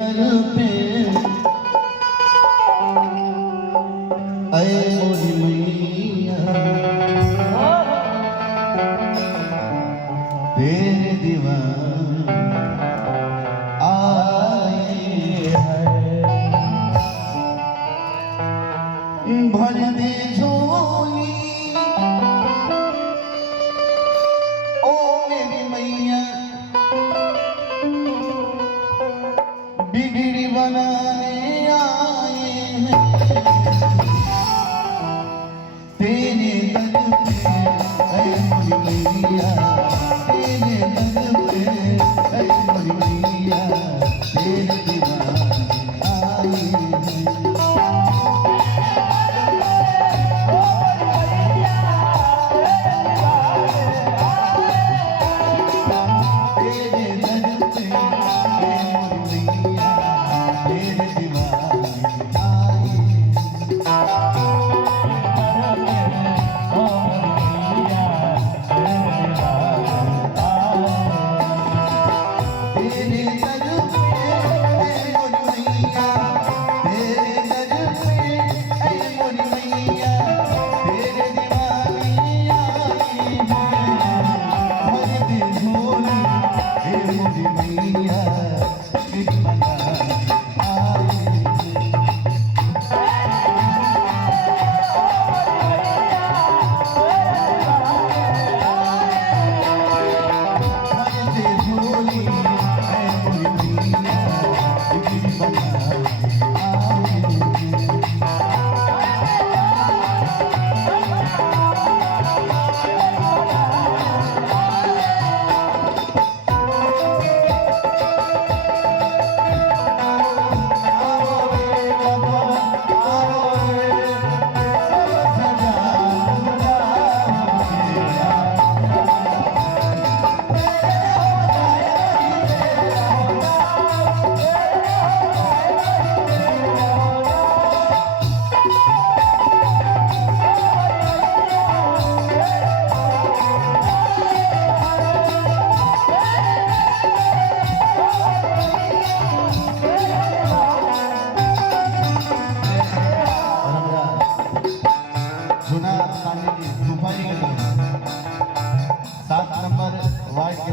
पे आए मोरी मैया तेरे दीवान आए हैं भर दे झोली ओ मेरी मैया बिगड़ी बनाने आए हैं तेरे दर पे ऐ मोरी मैया तेरे दर पे ऐ मोरी मैया तेरे दीवाने आए हैं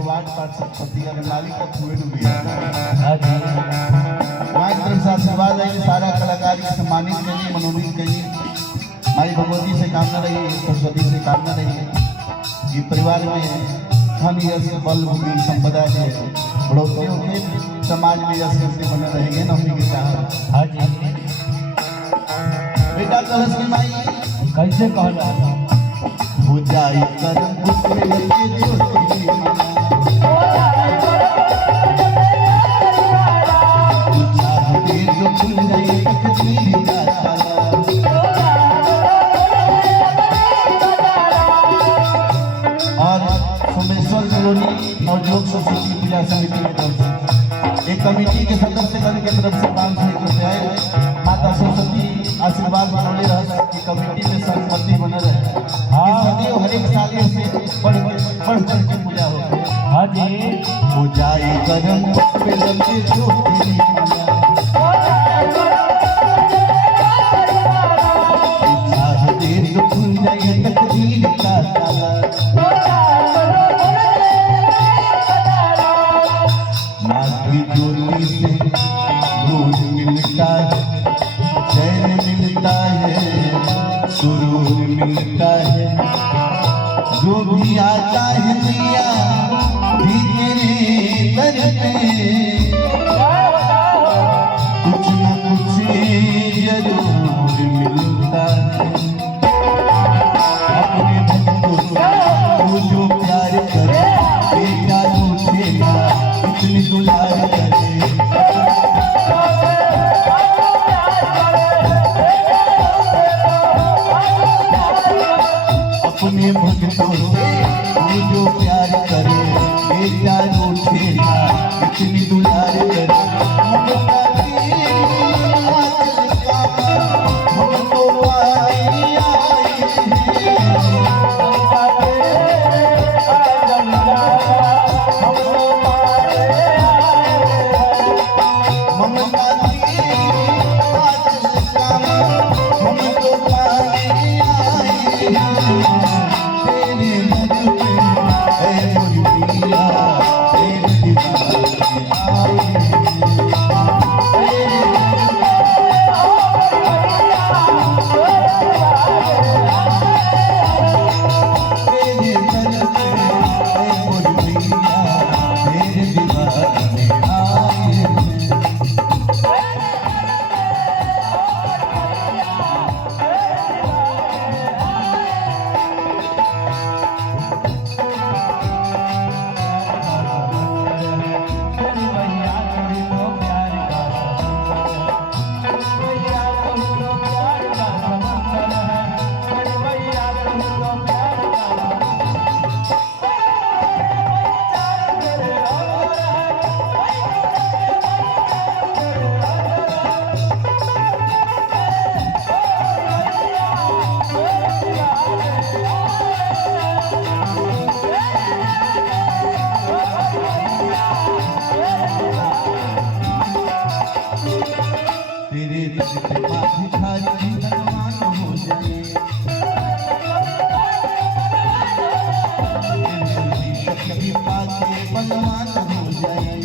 वार्ड पार्षद पति नाली का कुएं भी वहाँ एक तरफ से आशीर्वाद है सारा कलाकार सम्मानित करिए मनोनीत करिए माई भगवती से कामना रही सरस्वती से कामना रही कि परिवार में धन यश बल बुद्धि संपदा है बढ़ोतरी होगी समाज में यश से बने रहेंगे नौकरी के साथ। हाँ जी बेटा कलश की माई कैसे कहना हो जाए करम नवयुवक सरस्वती पूजा समिति की तरफ से एक कमेटी के सदस्यगण के तरफ से 500 रुपये आए माता सरस्वती आशीर्वाद बनौले रह कि कमेटी में सहमति बने रहे सदैव हर एक साल से बढ़ चढ़ के पूजा होती है। हाँ जी हो जाए करम पे लगे ज्योति सुरूर मिलता है जो भी आता है मैया तेरे दर पे कुछ न कुछ जरूर मिलता है अपने भक्तों को जो प्यार करे बेटा पूछेगा इतनी दुलार करे ममता की बादल श्याम हम तो पाने आए तेरे दर पे ऐ मोरी पिया तेरे दीवार में तेरे दर पे माँ भिखारी धनवान हो जाए तेरी शक्ति पाके बलवान हो जाए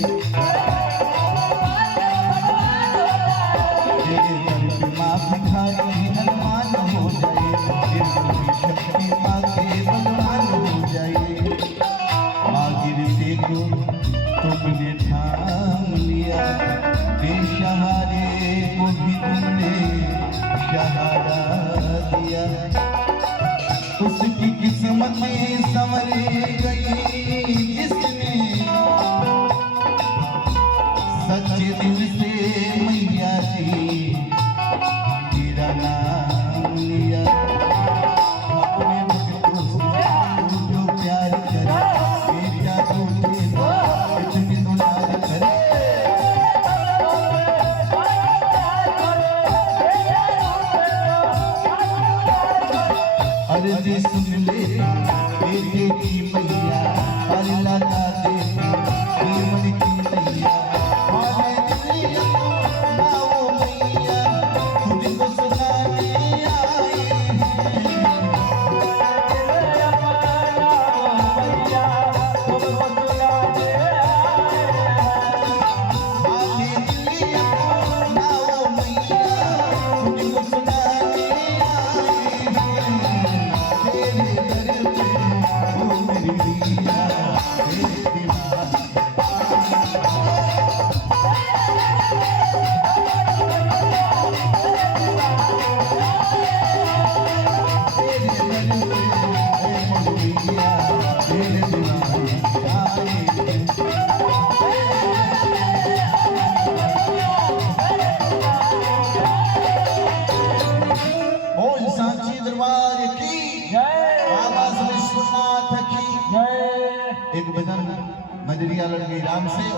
तेरे दर पे माँ भिखारी धनवान हो जाए तेरी शक्ति पाके बलवान हो जाए माँ गिरते को तुमने थाम लिया बेसहारे को भी तुमने सहारा दिया उसकी किस्मत में संवर गई जिसने सच्चे दिल से मैया जी तेरा नाम लिया अपने बच्चों से जो प्यार करे बेटा को इतनी दुलार करे अर्जी सुन ले बेटे की मैया पर लगा दे जीवन की मैया हमारे दिल ना वो मैया तुझको सुनाने आए एक भजन मजरिया लड़की राम से